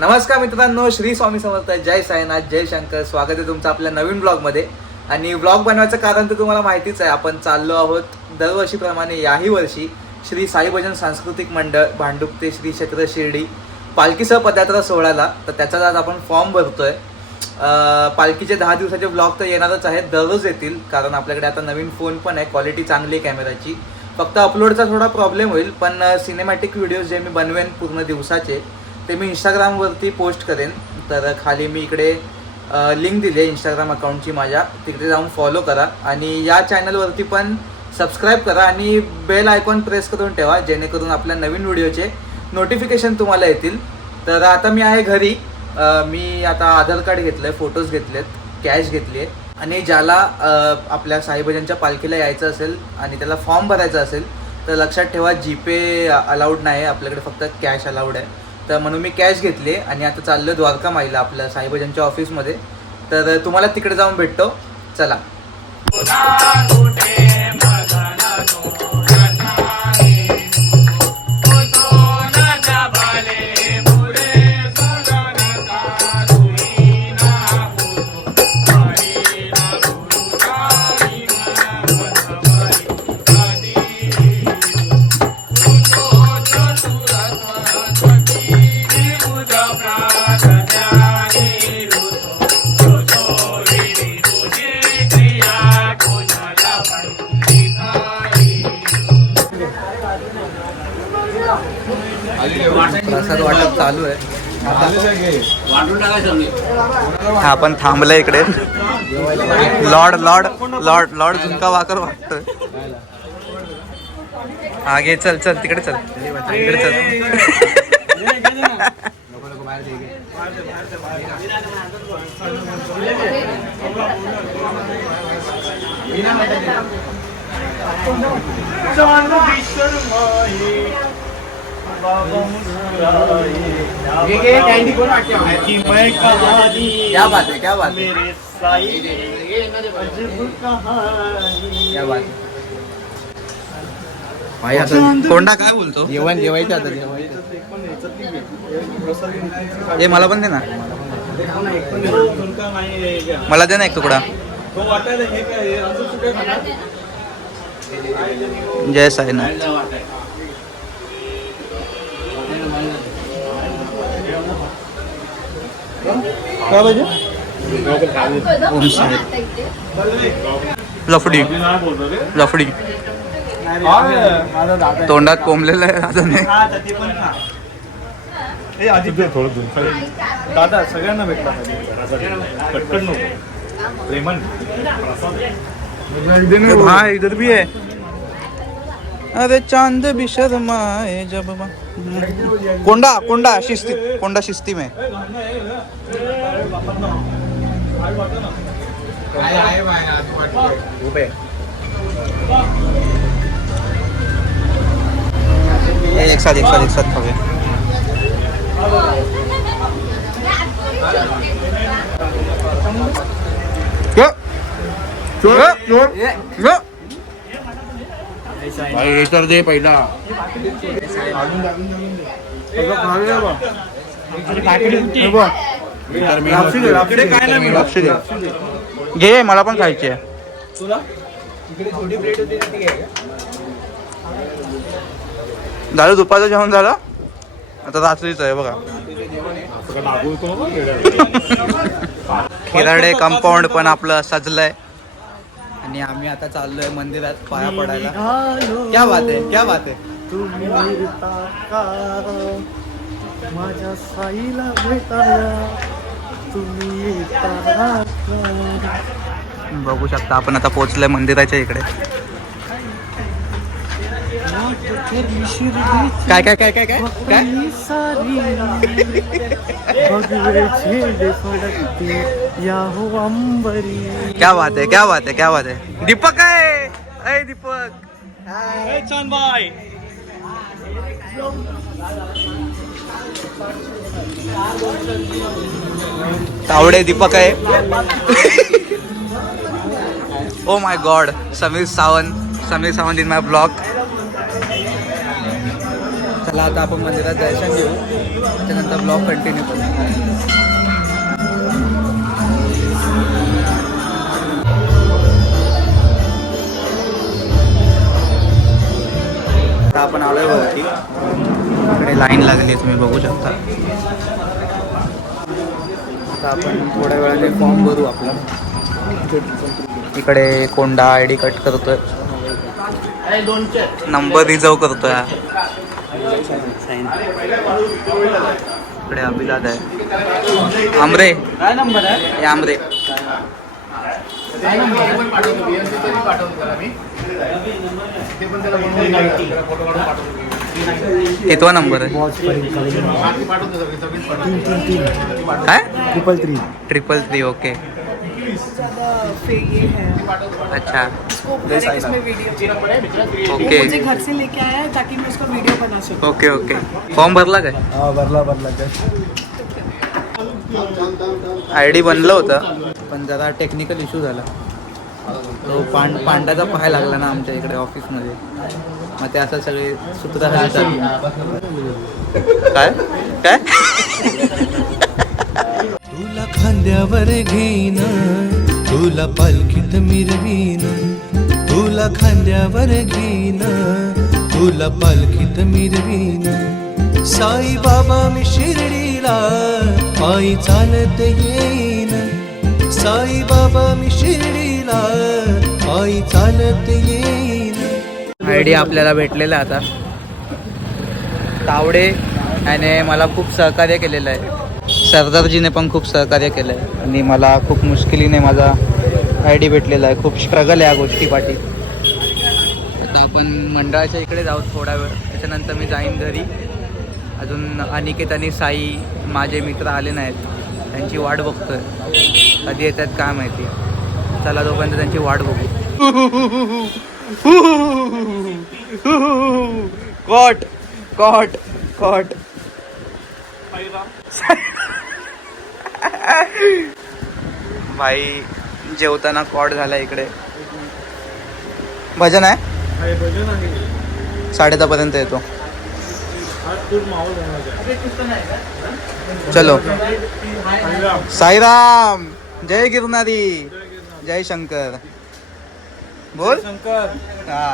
नमस्कार मित्रांनो, श्री स्वामी समर्थ, जय साईनाथ, जय शंकर. स्वागत आहे तुमचं आपल्या नवीन ब्लॉगमध्ये. आणि ब्लॉग बनवायचं कारण तर तुम्हाला माहितीच आहे. आपण चाललो आहोत दरवर्षीप्रमाणे याही वर्षी श्री साई भजन सांस्कृतिक मंडळ भांडुप ते श्री क्षेत्र शिर्डी पालखीसह पदयात्रा सोहळ्याला. तर त्याचा आज आपण फॉर्म भरतोय. पालखीचे 10 दिवसाचे ब्लॉग तर येणारच आहेत, दररोज येतील. कारण आपल्याकडे आता नवीन फोन पण आहे, क्वालिटी चांगली आहे कॅमेराची. फक्त अपलोडचा थोडा प्रॉब्लेम होईल, पण सिनेमॅटिक व्हिडिओज जे मी बनवेन पूर्ण दिवसाचे ते मी इंस्टाग्रामवरती पोस्ट करेन. तर खाली मी इकडे लिंक दिली आहे इंस्टाग्राम अकाउंटची माझ्या, तिकडे जाऊन फॉलो करा. आणि या चॅनलवरती पण सबस्क्राईब करा आणि बेल आयकॉन प्रेस करून ठेवा, जेणेकरून आपल्या नवीन व्हिडिओचे नोटिफिकेशन तुम्हाला येतील. तर आता मी आहे घरी. मी आता आधार कार्ड घेतलं आहे, फोटोज घेतलेत, कॅश घेतली आहे. आणि ज्याला आपल्या साईभजनच्या पालखीला यायचं असेल आणि त्याला फॉर्म भरायचा असेल तर लक्षात ठेवा, जीपे अलाउड नाही आहे, आपल्याकडे फक्त कॅश अलाउड आहे. तर म्हणून मी कॅश घेतली आणि आता चाललो द्वारका माईला आपल्या साईभजनच्या ऑफिसमध्ये. तर तुम्हाला तिकडे जाऊन भेटतो, चला. प्रसाद वाटप चालू आहे. हा पण थांबलाय इकडे. Lord Lord Lord Lord zunka bhakar वाटतोय. हा घे, चल चल तिकडे चल, इकडे चल. क्या बात है, क्या बात है, क्या बात है. भाई आता कोंडा काय बोलतो? जेवण जेवायचं आता, हे मला पण दे ना, मला दे ना एक तुकडा. जय साईनाथ. काय पाहिजे? ओम साई. लफडी लफडी तोंडात कोंबलेलं आहे दादाने. दादा सगळ्यांना भेटला कटकट नको. भाई इधर भी है. अरे चांद भी शर्माए जब. कोंडा कोंडा शिस्ती, कोंडा शिस्ती में. एक साथ खावे. भाई तर दे पहिला. घे, मला पण खायची आहे. झालं दुपारचं जेवण झालं, आता रात्रीच आहे बघा. खिराडे कंपाऊंड पण आपलं सजलंय आणि आम्ही आता चाललोय मंदिरात पाया पडायला. क्या बात आहे, क्या बात आहे. माझ्या साईला भेटायला तुम्ही बघू शकता. आपण आता पोहोचलोय मंदिराच्या इकडे. काय काय काय काय काय काय क्या बात है, क्या बात है, क्या बात है. दीपक आहे. अय दीपक. छान बाय. तावडे दीपक आहे. Oh my God, Sameer Sawant in my blog. चला आता आपण मंदिरात दर्शन घेऊ, त्याच्यानंतर ब्लॉग कंटिन्यू करू. आता आपण आलोय वरती, इकडे लाईन लागली आहे, तुम्ही बघू शकता. आता आपण थोड्या वेळाने फॉर्म भरू आपला. इकडे कोंडा ID कट करतोय, नंबर रिझर्व करतोय. इकडे अभिजात आहे. आमरे काय नंबर आहे? हे आमरे कितवा नंबर आहे? काय? 333. ओके. अच्छा ओके. मुझे घर से लेके आया है ताकि मैं उसका वीडियो बना सकूं. Okay okay. फॉर्म भरला काय? भरला ID बनलं होतं, पण जरा टेक्निकल इश्यू झाला. तो पांडाचा पाय लागला ना आमच्या इकडे ऑफिसमध्ये, मग ते असं सगळे सूत्र काय काय तुला खांद्यावर घेईन, तुला पालखीत मिरवीन, तुला खांद्यावर घेईन, तुला पालखीत मिरवीन. साई बाबा मी शिर्डीला पायी चालत येईन, साई बाबा मी शिर्डीला पायी चालत येईन. ID आपल्याला भेटलेला आता. तावडे याने मला खूप सहकार्य केलेलं आहे, सरदारजीने पण खूप सहकार्य केलं आहे, आणि मला खूप मुश्किलीने माझा ID भेटलेला आहे. खूप स्ट्रगल आहे या गोष्टीपाठी. आता आपण मंडळाच्या इकडे जाऊ थोडा वेळ, त्याच्यानंतर मी जाईन घरी. अजून अनिकेत आणि साई माझे मित्र आले नाहीत, त्यांची वाट बघतोय, कधी येतात काय माहिती. चला तोपर्यंत त्यांची वाट बघू. कॉट कॉट कॉट. भाई जेवताना कॉट झाला इकडे. भजन आहे, 10:30 पर्यंत येतो. चलो. साईराम, जय गिरनारी, जय शंकर. बोल शंकर. हा.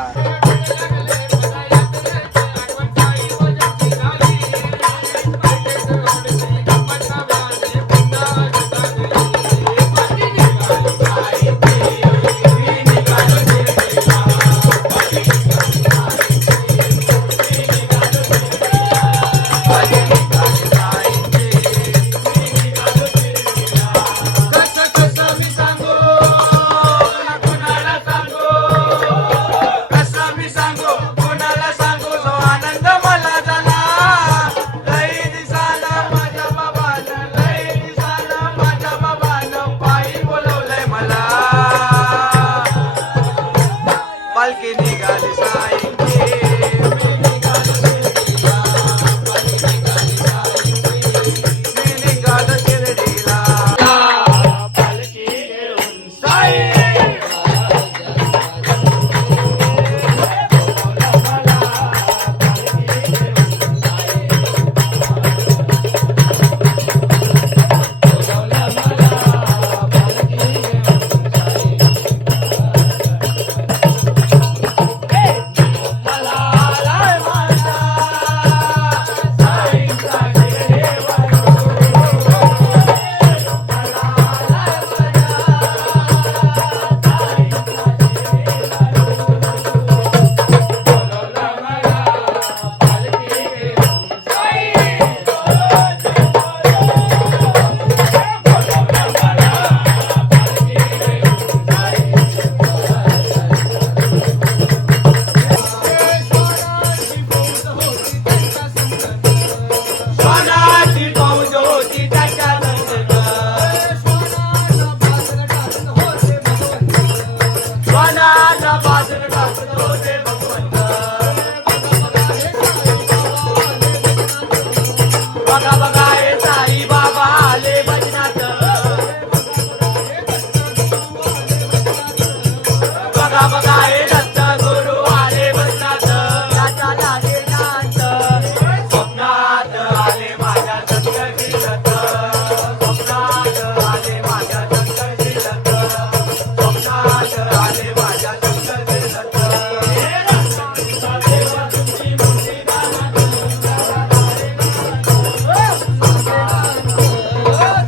मी सांगू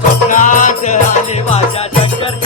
स्वप्नात आले माझ्या शंकर